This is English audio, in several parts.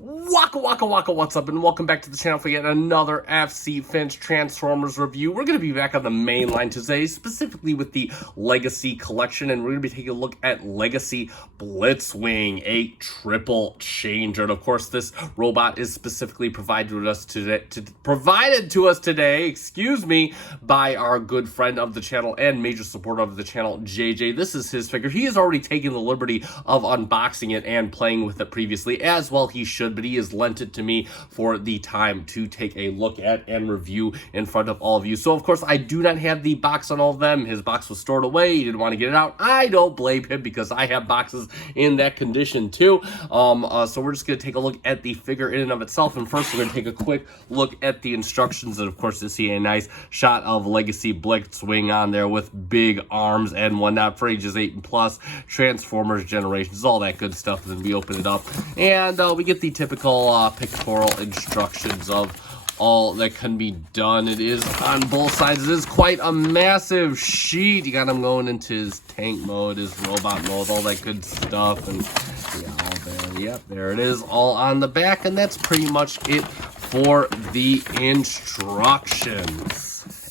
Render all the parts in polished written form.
Waka, what's up, and welcome back to the channel for yet another FC Finch Transformers review. We're going to be back on the main line today, specifically with the Legacy Collection, and we're going to be taking a look at Legacy Blitzwing, a triple changer. And of course, this robot is specifically provided to us today, by our good friend of the channel and major supporter of the channel, JJ. This is his figure. He has already taken the liberty of unboxing it and playing with it previously, as well he should, but he has lent it to me for the time to take a look at and review in front of all of you. So of course I do not have the box on all of them. His box was stored away. He didn't want to get it out. I don't blame him because I have boxes in that condition too. So we're just going to take a look at the figure in and of itself, and first we're going to take a quick look at the instructions, and of course you see a nice shot of Legacy Blitzwing on there with big arms and whatnot for ages 8 and plus, Transformers Generations, all that good stuff. And then we open it up and we get the typical pictorial instructions of all that can be done. It is on both sides. It is quite a massive sheet. You got him going into his tank mode, his robot mode, all that good stuff. And yeah, all there. Yep, there it is, all on the back. And that's pretty much it for the instructions.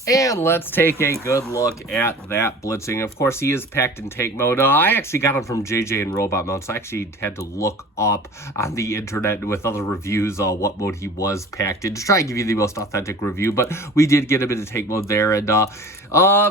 And let's take a good look at that Blitzwing. Of course, he is packed in tank mode. I actually got him from JJ in robot mode, so I actually had to look up on the internet with other reviews what mode he was packed in to try and give you the most authentic review. But we did get him into tank mode there. And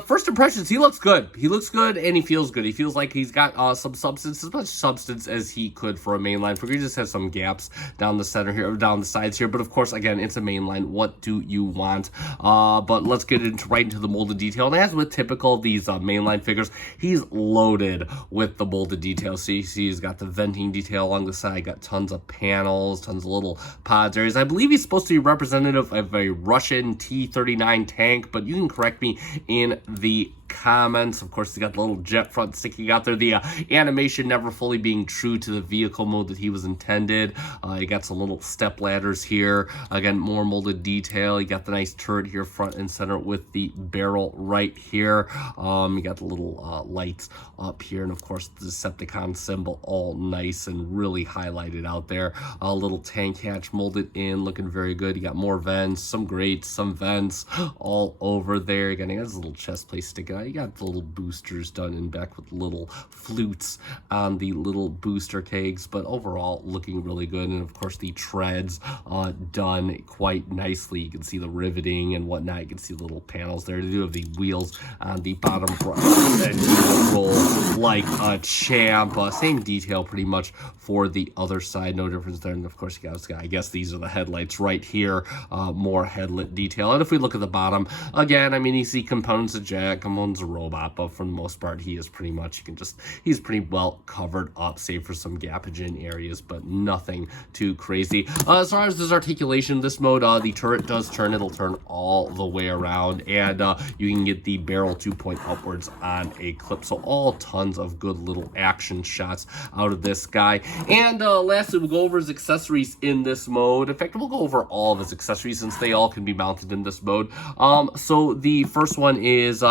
first impressions, he looks good. He looks good and he feels good. He feels like he's got some substance, as much substance as he could for a mainline figure. He just has some gaps down the center here, or down the sides here. But of course, again, it's a mainline. What do you want? But let's get right into the molded detail. And as with typical of these mainline figures, he's loaded with the molded detail. So you see he's got the venting detail along the side, got tons of panels, tons of little pods areas. I believe he's supposed to be representative of a Russian T-39 tank, but you can correct me in the comments. Of course, he got the little jet front sticking out there, the animation never fully being true to the vehicle mode that he was intended. You got some little step ladders here, again, more molded detail. You got the nice turret here front and center with the barrel right here. You got the little lights up here, and of course the Decepticon symbol all nice and really highlighted out there. A little tank hatch molded in, looking very good. You got more vents, some grates, some vents all over there. You got his little chest plate sticking out. You got the little boosters done in back with little flutes on the little booster kegs, but overall looking really good. And of course the treads done quite nicely. You can see the riveting and whatnot. You can see the little panels there. They do have the wheels on the bottom front and roll like a champ. Same detail pretty much for the other side, no difference there. And of course you guys, I guess these are the headlights right here, more headlit detail. And if we look at the bottom again, I mean, you see components of jack, components a robot, but for the most part he is pretty much, he's pretty well covered up, save for some gappage in areas, but nothing too crazy. As far as this articulation, this mode, the turret does turn. It'll turn all the way around, and you can get the barrel 2-point upwards on a clip. So all tons of good little action shots out of this guy. And lastly, we'll go over his accessories in this mode. In fact, we'll go over all of his accessories since they all can be mounted in this mode. So the first one is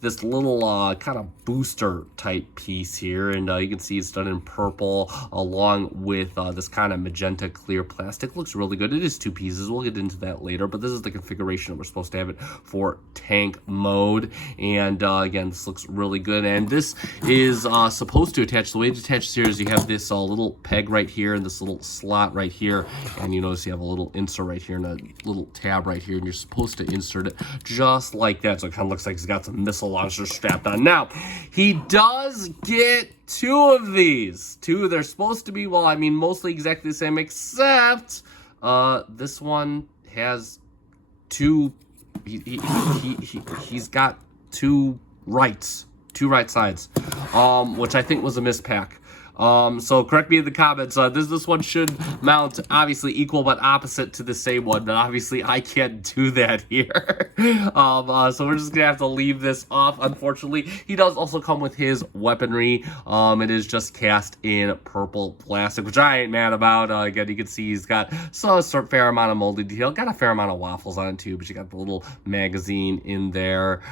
this little kind of booster type piece here, and you can see it's done in purple along with this kind of magenta clear plastic. Looks really good. It is 2 pieces. We'll get into that later, but this is the configuration that we're supposed to have it for tank mode. And again, this looks really good, and this is supposed to attach. The way it attaches here is you have this little peg right here and this little slot right here, and you notice you have a little insert right here and a little tab right here, and you're supposed to insert it just like that. So it kind of looks like he's got some missile launcher strapped on. Now, he does get 2 of these. 2, they're supposed to be, well, I mean, mostly exactly the same, except this one has 2, he's got 2 right sides, which I think was a mispack. So correct me in the comments. This one should mount obviously equal but opposite to the same one, but obviously I can't do that here. So we're just gonna have to leave this off, unfortunately. He does also come with his weaponry. It is just cast in purple plastic, which I ain't mad about. Again, you can see he's got a fair amount of molded detail, got a fair amount of waffles on it too, but you got the little magazine in there.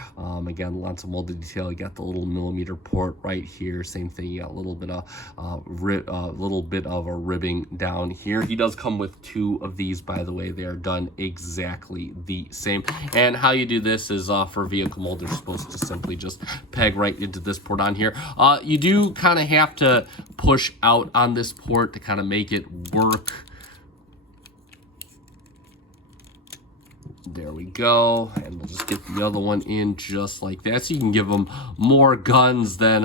Again, lots of molded detail. You got the little millimeter port right here, same thing. You got a little bit of little bit of a ribbing down here. He does come with 2 of these, by the way. They are done exactly the same. And how you do this is for vehicle mold, they're supposed to simply just peg right into this port on here. You do kind of have to push out on this port to kind of make it work. There we go, and we'll just get the other one in just like that, so you can give them more guns than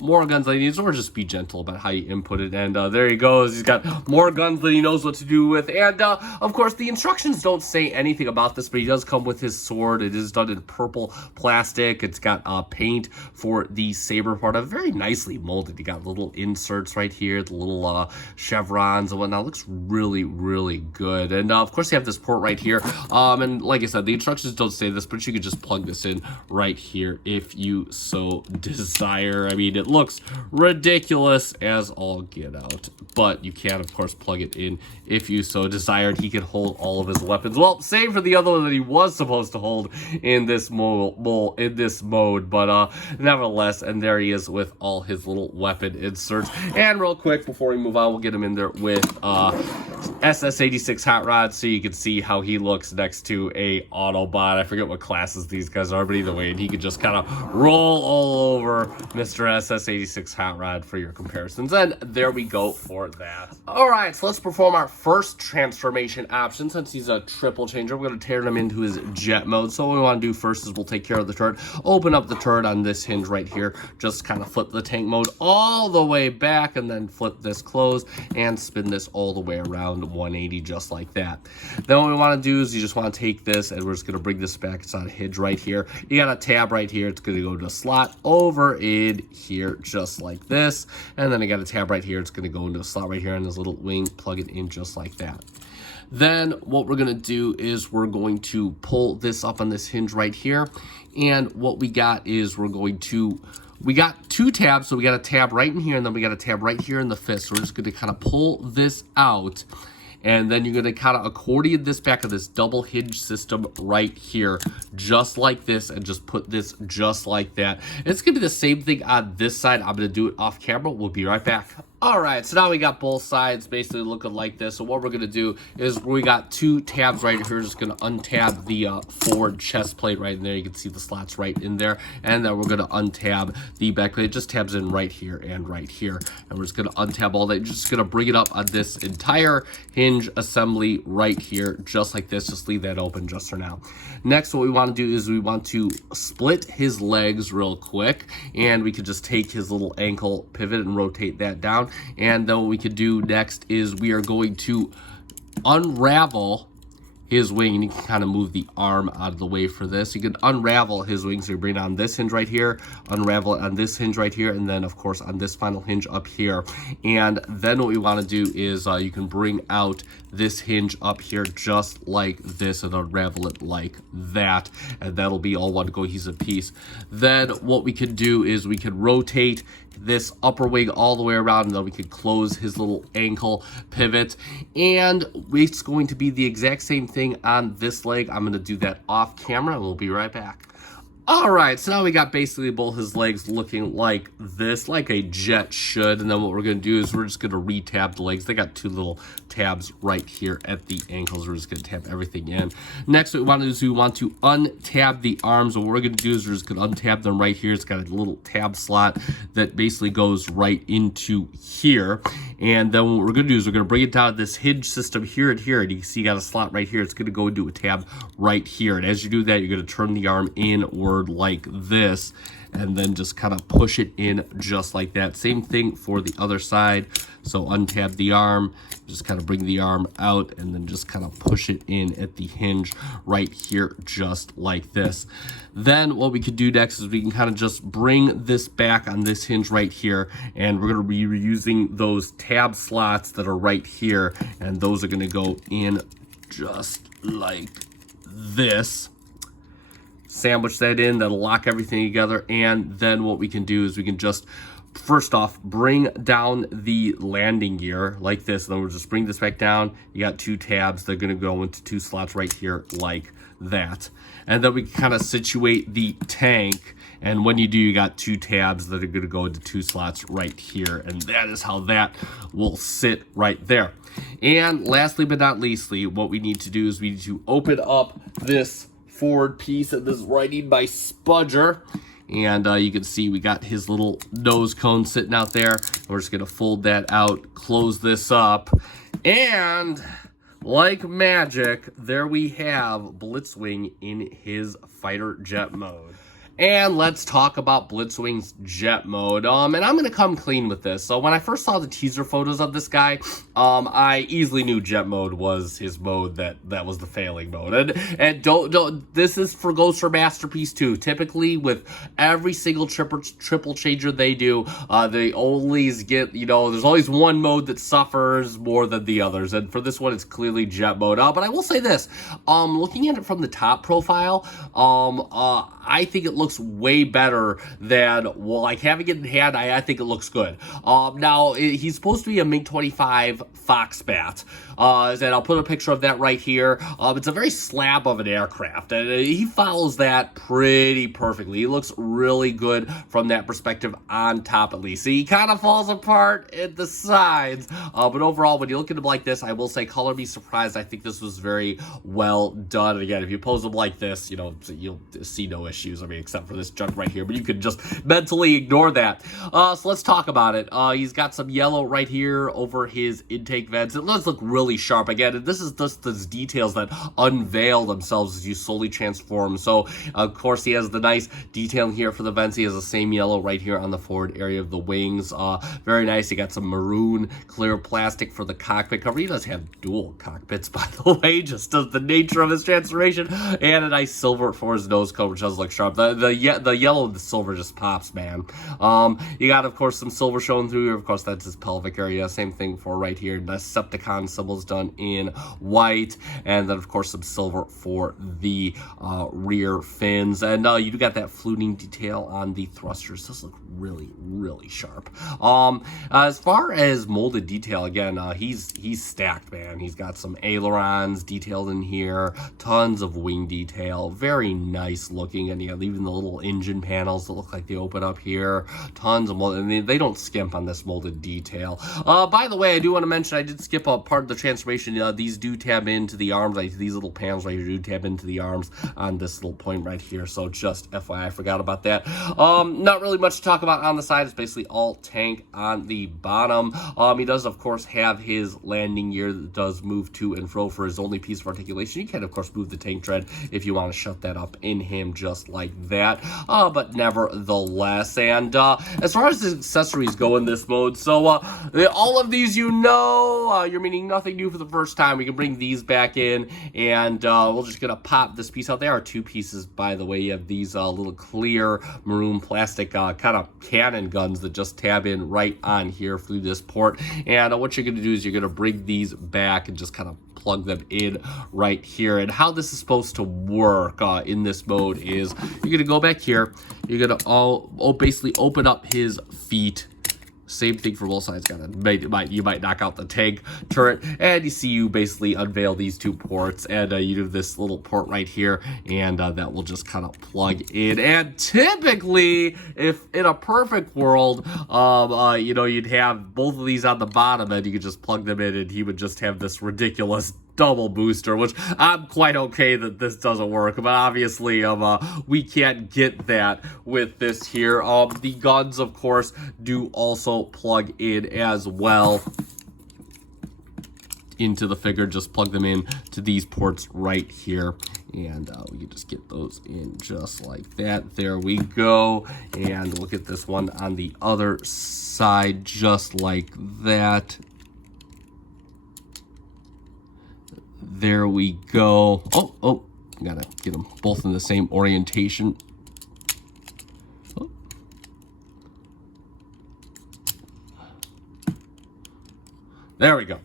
he needs, or just be gentle about how you input it. And there he goes. He's got more guns than he knows what to do with. And of course, the instructions don't say anything about this, but he does come with his sword. It is done in purple plastic. It's got paint for the saber part, very nicely molded. You got little inserts right here, the little chevrons and whatnot. It looks really, really good. And of course, you have this port right here. And like I said, the instructions don't say this, but you could just plug this in right here if you so desire. I mean, it looks ridiculous as all get out, but you can of course plug it in if you so desired. He can hold all of his weapons, well, save for the other one that he was supposed to hold in this mode, but nevertheless. And there he is with all his little weapon inserts. And real quick before we move on, we'll get him in there with SS86 hot rod, so you can see how he looks next to a Autobot. I forget what classes these guys are, but either way, and he could just kind of roll all over Mr. SS86 hot rod for your comparisons. And there we go for that. All right, so let's perform our first transformation option. Since he's a triple changer, we're going to tear him into his jet mode. So what we want to do first is we'll take care of the turret, open up the turret on this hinge right here, just kind of flip the tank mode all the way back, and then flip this closed and spin this all the way around 180, just like that. Then what we want to do is you just want to take this, and we're just going to bring this back. It's on a hinge right here. You got a tab right here. It's going to go to a slot over in here, just like this. And then I got a tab right here. It's going to go into a slot right here on this little wing, plug it in just like that. Then what we're going to do is we're going to pull this up on this hinge right here. And what we got is we got 2 tabs, so we got a tab right in here, and then we got a tab right here in the fist. So we're just going to kind of pull this out, and then you're going to kind of accordion this back of this double hinge system right here, just like this, and just put this just like that. And it's going to be the same thing on this side. I'm going to do it off camera. We'll be right back. All right, so now we got both sides basically looking like this. So what we're going to do is we got 2 tabs right here. We're just going to untab the forward chest plate right in there. You can see the slots right in there. And then we're going to untab the back plate. It just tabs in right here and right here. And we're just going to untab all that. You're just going to bring it up on this entire hinge assembly right here, just like this. Just leave that open just for now. Next, what we want to do is we want to split his legs real quick. And we could just take his little ankle pivot and rotate that down. And then what we could do next is we are going to unravel his wing, and you can kind of move the arm out of the way for this. You can unravel his wing, so you bring it on this hinge right here, unravel it on this hinge right here, and then of course on this final hinge up here. And then what we want to do is you can bring out this hinge up here just like this and unravel it like that, and that'll be all one cohesive piece. Then what we could do is we could rotate this upper wing all the way around, and then we could close his little ankle pivot, and it's going to be the exact same thing on this leg. I'm going to do that off camera, and we'll be right back. All right, so now we got basically both his legs looking like this, like a jet should. And then what we're going to do is we're just going to re-tab the legs. They got 2 little tabs right here at the ankles. We're just going to tab everything in. Next, what we want to do is we want to untab the arms. What we're going to do is we're just going to untab them right here. It's got a little tab slot that basically goes right into here. And then what we're going to do is we're going to bring it down to this hinge system here and here. And you can see you got a slot right here. It's going to go into a tab right here. And as you do that, you're going to turn the arm inward like this, and then just kind of push it in just like that. Same thing for the other side. So untab the arm, just kind of bring the arm out, and then just kind of push it in at the hinge right here, just like this. Then what we could do next is we can kind of just bring this back on this hinge right here, and we're going to be using those tab slots that are right here, and those are going to go in just like this. Sandwich that in, that'll lock everything together. And then what we can do is we can just first off, bring down the landing gear like this. And then we'll just bring this back down. You got 2 tabs. They're going to go into 2 slots right here like that. And then we can kind of situate the tank. And when you do, you got 2 tabs that are going to go into 2 slots right here. And that is how that will sit right there. And lastly but not leastly, what we need to do is we need to open up this forward piece of this writing by Spudger. And you can see we got his little nose cone sitting out there. We're just going to fold that out, close this up. And like magic, there we have Blitzwing in his fighter jet mode. And let's talk about Blitzwing's jet mode. And I'm going to come clean with this. So when I first saw the teaser photos of this guy, I easily knew jet mode was his mode that was the failing mode. And don't this is for Ghost for Masterpiece 2. Typically with every single triple changer they do, they always get, there's always one mode that suffers more than the others. And for this one, it's clearly jet mode. But I will say this, looking at it from the top profile, I think it looks way better than, well, like having it in hand, I think it looks good. Now, he's supposed to be a MiG-25 Foxbat. And I'll put a picture of that right here. It's a very slab of an aircraft, and he follows that pretty perfectly. He looks really good from that perspective on top, at least. See, he kind of falls apart at the sides, but overall, when you look at him like this, I will say, color me surprised. I think this was very well done. And again, if you pose him like this, you'll see no issues. I mean, except for this junk right here, but you could just mentally ignore that. So let's talk about it. He's got some yellow right here over his intake vents. It does look really sharp again, and this is just those details that unveil themselves as you slowly transform. So of course he has the nice detailing here for the vents. He has the same yellow right here on the forward area of the wings. Very nice. He got some maroon clear plastic for the cockpit cover. He does have dual cockpits, by the way, just as the nature of his transformation, and a nice silver for his nose cone, which does look sharp. The yellow and the silver just pops, man. You got, of course, some silver showing through here. Of course, that's his pelvic area. Same thing for right here. Decepticon symbols done in white, and then of course some silver for the rear fins. And you do got that fluting detail on the thrusters. Those look really, really sharp. As far as molded detail, again, he's stacked, man. He's got some ailerons detailed in here, tons of wing detail, very nice looking, and even the little engine panels that look like they open up here, tons of molded, and they don't skimp on this molded detail. By the way, I do want to mention I did skip a part of the transformation. These do tab into the arms. These little panels right here do tab into the arms on this little point right here. So just FYI, I forgot about that. Not really much to talk about on the side. It's basically all tank on the bottom. He does, of course, have his landing gear that does move to and fro for his only piece of articulation. You can, of course, move the tank tread if you want to shut that up in him just like that. But nevertheless, and as far as the accessories go in this mode, so all of these, you're meaning nothing new for the first time. We can bring these back in, and we're just gonna pop this piece out. There are 2 pieces, by the way. You have these little clear maroon plastic kind of cannon guns that just tab in right on here through this port. And what you're gonna do is you're gonna bring these back and just kind of plug them in right here. And how this is supposed to work in this mode is you're gonna go back here. You're gonna basically open up his feet. Same thing for both sides. You might knock out the tank turret, and you basically unveil these 2 ports, and you do this little port right here, and that will just kind of plug in. And typically, if in a perfect world, you'd have both of these on the bottom, and you could just plug them in, and he would just have this ridiculous double booster, which I'm quite okay that this doesn't work, but obviously we can't get that with this here. The guns, of course, do also plug in as well into the figure. Just plug them in to these ports right here, and we can just get those in just like that. There we go. And we'll get this one on the other side just like that. There we go. Oh, gotta get them both in the same orientation. Oh. There we go.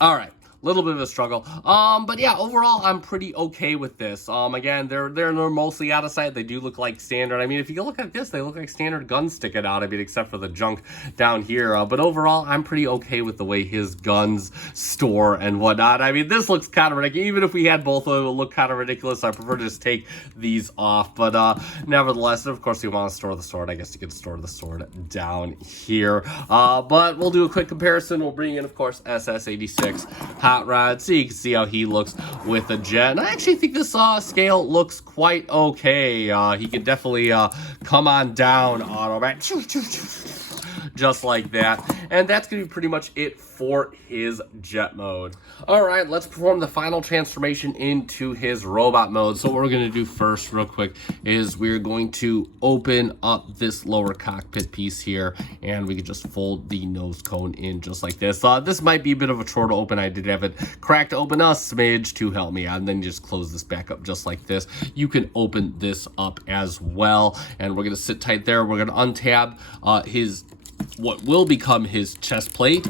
All right. little bit of a struggle. But yeah, overall, I'm pretty okay with this. Again, they're mostly out of sight. They do look like standard. I mean, if you look at this, they look like standard guns sticking out. I mean, except for the junk down here. But overall, I'm pretty okay with the way his guns store and whatnot. I mean, this looks kind of ridiculous. Even if we had both of them, it would look kind of ridiculous. I prefer to just take these off. But nevertheless, of course, you want to store the sword. I guess you could store the sword down here. But we'll do a quick comparison. We'll bring in, of course, SS86 Hot Rod, so you can see how he looks with a jet. And I actually think this scale looks quite okay. He can definitely come on down automatic, just like that. And that's going to be pretty much it for his jet mode. All right, let's perform the final transformation into his robot mode. So what we're going to do first, real quick, is we're going to open up this lower cockpit piece here, and we can just fold the nose cone in just like this. This might be a bit of a chore to open. I did have it cracked open a smidge to help me out, and then just close this back up just like this. You can open this up as well, and we're going to sit tight there. We're going to untab what will become his chest plate.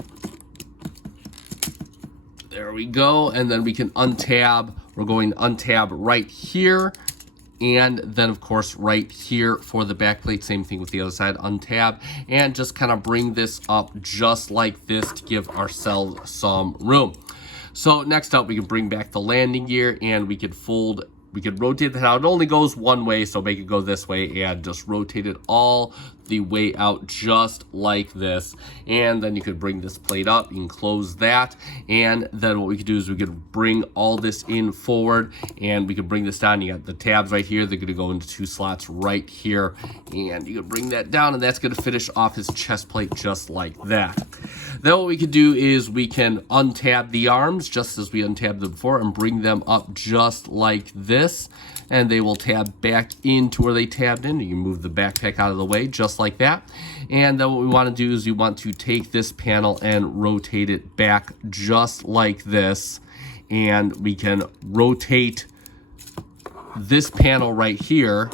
There we go. And then we can untab. We're going to untab right here. And then, of course, right here for the back plate. Same thing with the other side. Untab. And just kind of bring this up just like this to give ourselves some room. So next up, we can bring back the landing gear, and we can fold. We could rotate that out. It only goes one way, so make it go this way and just rotate it all the way out just like this. And then you could bring this plate up. You can close that. And then what we could do is we could bring all this in forward, and we could bring this down. You got the tabs right here. They're going to go into 2 slots right here. And you can bring that down, and that's going to finish off his chest plate just like that. Then what we could do is we can untab the arms just as we untabbed them before and bring them up just like this. And they will tab back into where they tabbed in. You can move the backpack out of the way just like that. And then what we want to do is you want to take this panel and rotate it back just like this. And we can rotate this panel right here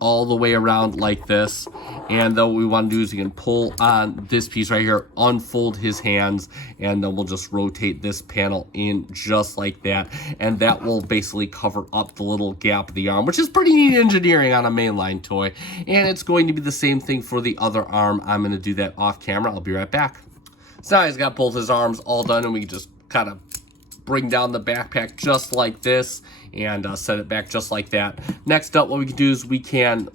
all the way around like this. And then what we want to do is you can pull on this piece right here, unfold his hands, and then we'll just rotate this panel in just like that. And that will basically cover up the little gap of the arm, which is pretty neat engineering on a mainline toy. And it's going to be the same thing for the other arm. I'm going to do that off camera. I'll be right back. So now he's got both his arms all done, and we can just kind of bring down the backpack just like this and set it back just like that. Next up, what we can do is we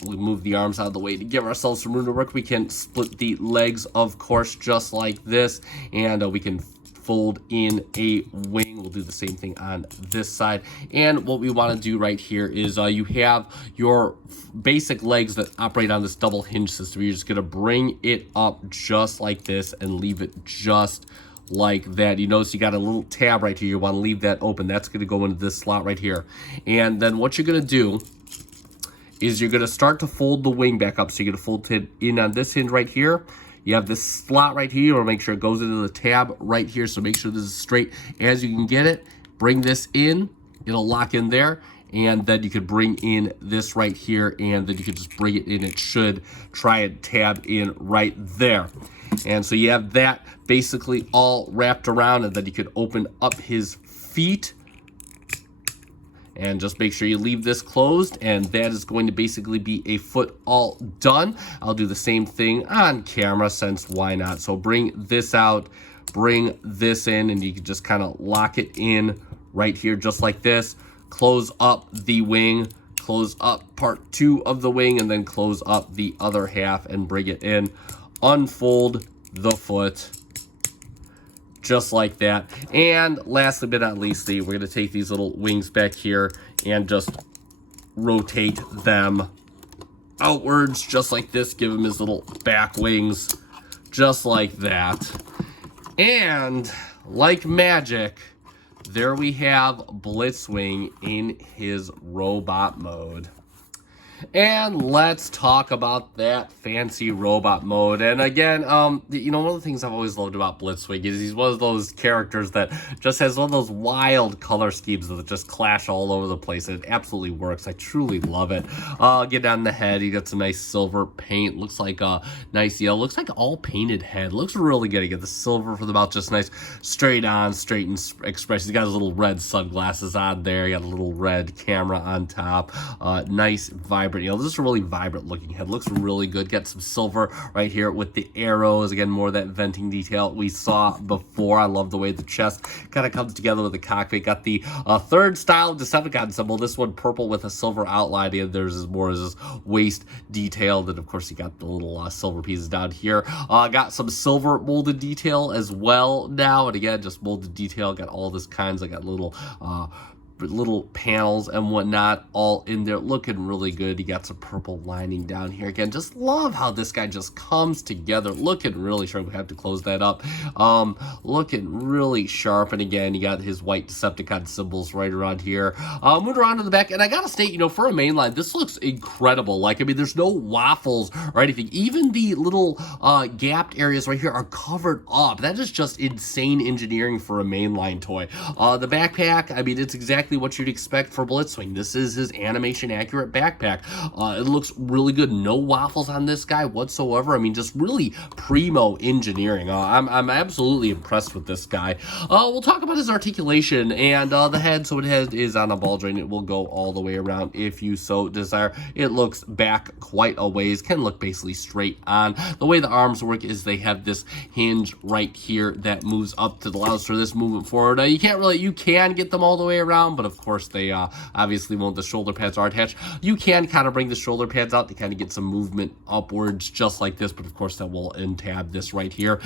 move the arms out of the way to give ourselves some room to work. We can split the legs, of course, just like this, and we can fold in a wing. We'll do the same thing on this side. And what we want to do right here is you have your basic legs that operate on this double hinge system. You're just going to bring it up just like this and leave it just like that. You notice you got a little tab right here. You want to leave that open. That's going to go into this slot right here. And then what you're going to do is you're going to start to fold the wing back up. So you're going to fold it in on this hinge right here. You have this slot right here. You want to make sure it goes into the tab right here. So make sure this is straight as you can get it. Bring this in. It'll lock in there. And then you could bring in this right here, and then you could just bring it in. It should try and tab in right there. And so you have that basically all wrapped around, and then you could open up his feet and just make sure you leave this closed, and that is going to basically be a foot all done. I'll do the same thing on camera, since why not? So bring this out, bring this in, and you can just kind of lock it in right here just like this. Close up the wing, close up part 2 of the wing, and then close up the other half and bring it in. Unfold the foot just like that. And lastly but not leastly, we're going to take these little wings back here and just rotate them outwards just like this. Give him his little back wings just like that. And like magic, there we have Blitzwing in his robot mode. And let's talk about that fancy robot mode. And again, you know, one of the things I've always loved about Blitzwing is he's one of those characters that just has one of those wild color schemes that just clash all over the place, and it absolutely works. I truly love it. Get on the head, you got some nice silver paint. Looks like a nice yellow. Looks like all painted head. Looks really good. You get the silver for the mouth, just nice, straight on, straight expression. He's got his little red sunglasses on there. You got a little red camera on top. Nice, vibrant. You know, this is a really vibrant looking head. Looks really good. Got some silver right here with the arrows. Again, more of that venting detail we saw before. I love the way the chest kind of comes together with the cockpit. Got the third style Decepticon symbol. This one purple with a silver outline. And there's more as this waist detail. Then, of course, you got the little silver pieces down here. Got some silver molded detail as well now. And again, just molded detail. Got all this kinds. I got little panels and whatnot all in there, looking really good. You got some purple lining down here. Again, just love how this guy just comes together, looking really sharp. We have to close that up. Looking really sharp. And again, you got his white Decepticon symbols right around here. Moving around to the back, and I gotta state, you know, for a mainline, this looks incredible. Like, I mean, there's no waffles or anything. Even the little gapped areas right here are covered up. That is just insane engineering for a mainline toy. The backpack, I mean, it's exactly what you'd expect for Blitzwing. This is his animation accurate backpack. It looks really good. No waffles on this guy whatsoever. I mean, just really primo engineering. I'm absolutely impressed with this guy. We'll talk about his articulation and the head. So it is on a ball joint. It will go all the way around if you so desire. It looks back quite a ways. Can look basically straight on. The way the arms work is they have this hinge right here that moves up to allows for this movement forward. You can get them all the way around, but of course they obviously won't. The shoulder pads are attached. You can kind of bring the shoulder pads out to kind of get some movement upwards just like this, but of course that will tab this right here.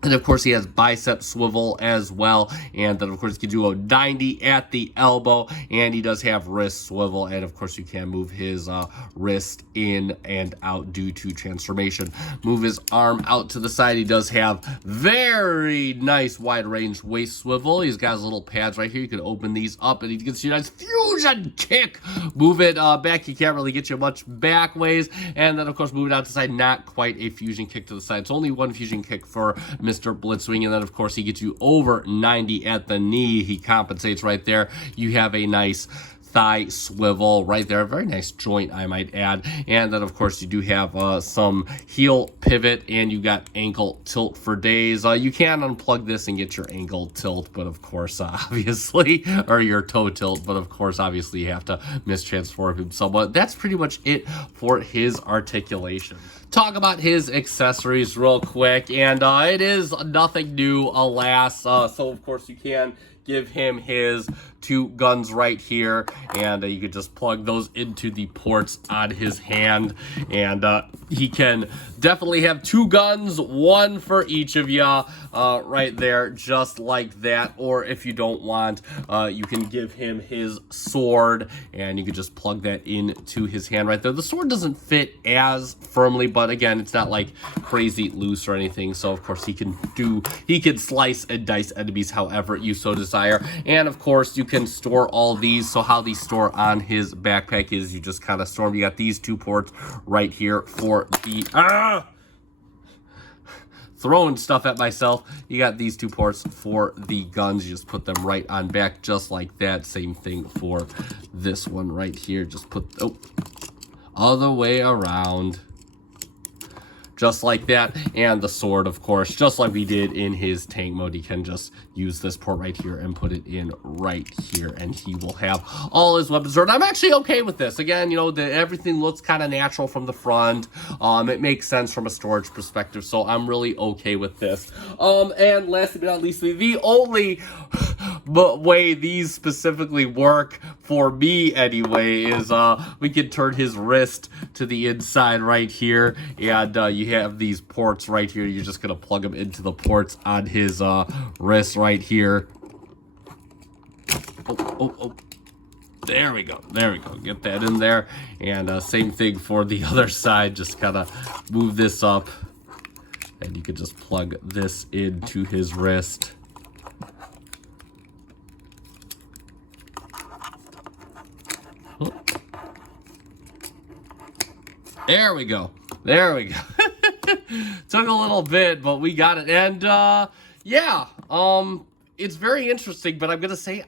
And of course, he has bicep swivel as well. And then, of course, you can do a 90 at the elbow. And he does have wrist swivel. And, of course, you can move his wrist in and out due to transformation. Move his arm out to the side. He does have very nice wide-range waist swivel. He's got his little pads right here. You can open these up, and he gets you a nice fusion kick. Move it back. He can't really get you much back ways. And then, of course, move it out to the side. Not quite a fusion kick to the side. It's only one fusion kick for Mr. Blitzwing, and then of course he gets you over 90 at the knee. He compensates right there. You have a nice thigh swivel right there. A very nice joint, I might add. And then, of course, you do have some heel pivot, and you got ankle tilt for days. You can unplug this and get your ankle tilt, but of course, obviously, or your toe tilt, but of course, obviously, you have to mistransform him somewhat. That's pretty much it for his articulation. Talk about his accessories real quick, and it is nothing new, alas. So, of course, you can give him his two guns right here, and you could just plug those into the ports on his hand, and he can definitely have two guns, one for each of ya, right there, just like that. Or if you don't want, you can give him his sword, and you can just plug that into his hand right there. The sword doesn't fit as firmly, but again, it's not like crazy loose or anything, so of course he can slice and dice enemies however you so desire. And of course, you can store all these. So how these store on his backpack is you just kind of store them. You got these two ports right here for the throwing stuff at myself. You got these two ports for the guns. You just put them right on back just like that. Same thing for this one right here. Just put other way around, just like that. And the sword, of course, just like we did in his tank mode, he can just use this port right here and put it in right here, and he will have all his weapons stored. I'm actually okay with this. Again, you know, everything looks kind of natural from the front. It makes sense from a storage perspective, so I'm really okay with this. And last but not least, the only way these specifically work for me anyway is we can turn his wrist to the inside right here, and you have these ports right here. You're just gonna plug them into the ports on his wrist right here. Oh. There we go. Get that in there. And same thing for the other side. Just kind of move this up, and you can just plug this into his wrist. There we go. There we go. Took a little bit, but we got it. And yeah, it's very interesting, but I'm gonna say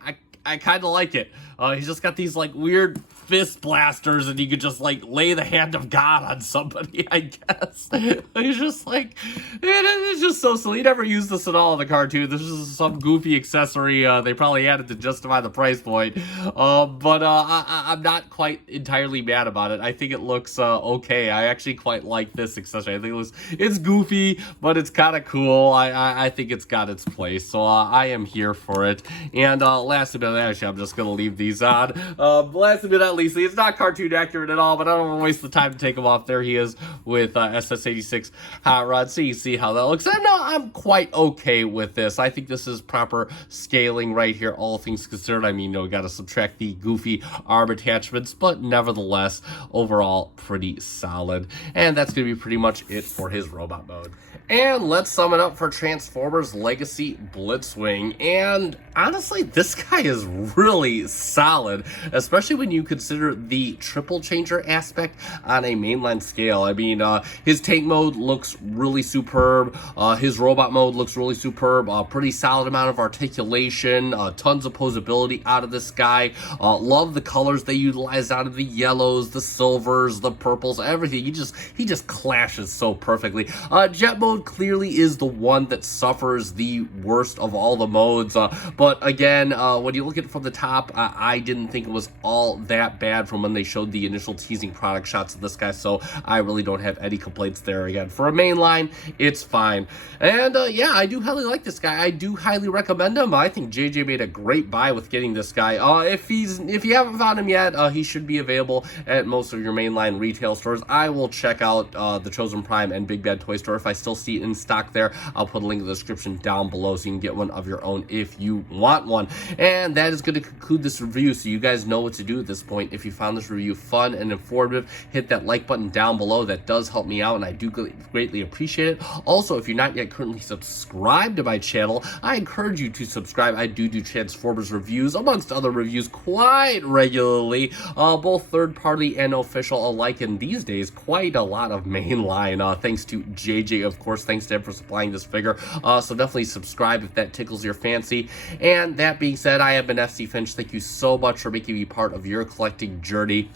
I kind of like it. He's just got these like weird fist blasters, and you could just like lay the hand of God on somebody, I guess. He's just like, it's just so silly. He never used this at all in the cartoon. This is some goofy accessory they probably added to justify the price point. But I'm not quite entirely mad about it. I think it looks okay. I actually quite like this accessory. I think it's goofy, but it's kind of cool. I think it's got its place, so I am here for it. And last but actually, I'm just gonna leave these on. Last but not least, it's not cartoon accurate at all, but I don't want to waste the time to take him off. There he is with SS86 Hot Rod, so you see how that looks. And I'm quite okay with this. I think this is proper scaling right here, all things considered. I mean, we got to subtract the goofy arm attachments, but nevertheless, overall, pretty solid. And that's going to be pretty much it for his robot mode. And let's sum it up for Transformers Legacy Blitzwing. And honestly, this guy is really solid, especially when you consider the triple changer aspect on a mainline scale. I mean, his tank mode looks really superb. His robot mode looks really superb. Pretty solid amount of articulation. Tons of posability out of this guy. Love the colors they utilize out of the yellows, the silvers, the purples, everything. He just clashes so perfectly. Jet mode clearly is the one that suffers the worst of all the modes, but again, when you look at it from the top, I didn't think it was all that bad from when they showed the initial teasing product shots of this guy, so I really don't have any complaints there. Again, for a mainline, it's fine. And yeah, I do highly like this guy. I do highly recommend him. I think JJ made a great buy with getting this guy. If you haven't found him yet, he should be available at most of your mainline retail stores. I will check out the Chosen Prime and Big Bad Toy Store. If I still see it in stock there, I'll put a link in the description down below so you can get one of your own if you want one. And that is going to conclude this review, so you guys know what to do at this point. If you found this review fun and informative, hit that like button down below. That does help me out, and I do greatly appreciate it. Also, if you're not yet currently subscribed to my channel, I encourage you to subscribe. I do Transformers reviews, amongst other reviews, quite regularly, both third-party and official alike, and these days, quite a lot of mainline, thanks to JJ, of course. Thanks to him for supplying this figure. So definitely subscribe if that tickles your fancy. And that being said, I have been FC Finch. Thank you so much for making me part of your collecting journey.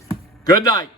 Good night.